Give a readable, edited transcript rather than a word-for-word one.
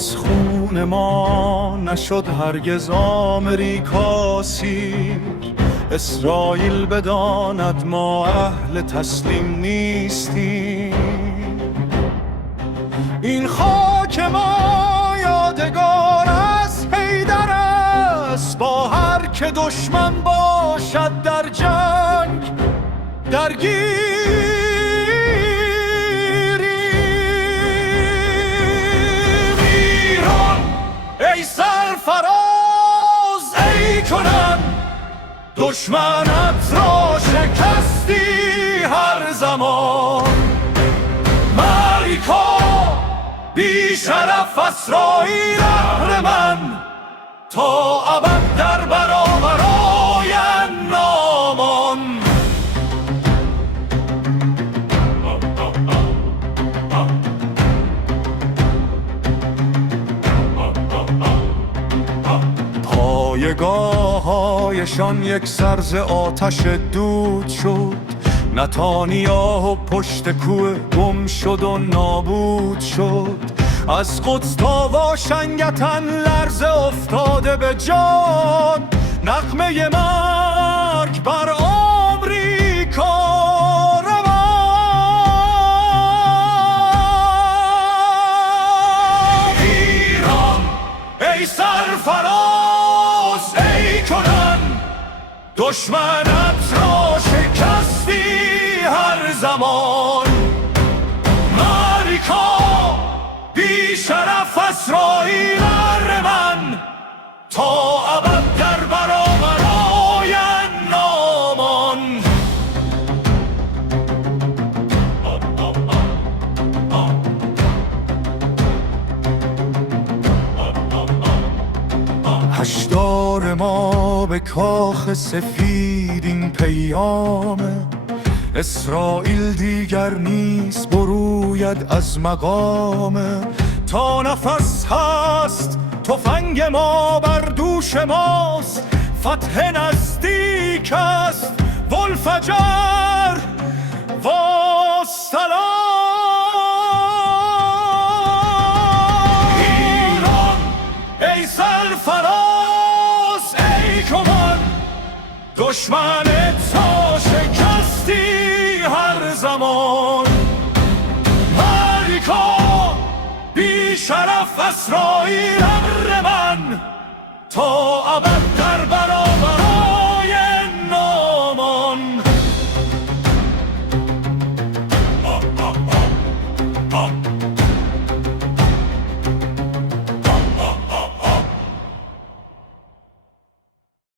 از خون ما نشد هرگز آمریکا سیر. اسرائیل بداند ما اهل تسلیم نیستیم. این خاک ما یادگار از حیدر است، با هر که دشمن باشد در جنگ درگیر. ای سرفراز ای کنن، دشمنت را شکستی هر زمان. مریکا بی شرف اسرائیل اهرمن، تا ابد در برابر آیند نامان. پایگاه‌هایشان یک سرز آتش دود شد. نتانیاهو پشت کوه گم شد و نابود شد. از قدس تا واشنگتن لرزه افتاده به جان. نغمه مرگ بر آمریکا روان. ایران ای سرفراز ای کنن، دشمنت را شکستی هر زمان. مریکا بی شرف اسرائیل اهرمن، تا ابد در برابر آیند نامان. هشدار ما به کاخ سفید این پیامه، اسرائیل دیگر نیست بروید از مقامه. تا نفس هست تفنگ ما بر دوش ماست، فتح نزدیک است والفجر والسلام. ایران ای سرفراز ای کمان، دشمنت را شکستی هر زمان. مریکا بی شرف اسرائیل اهرمن، تا ابد در برابر آیند نامان.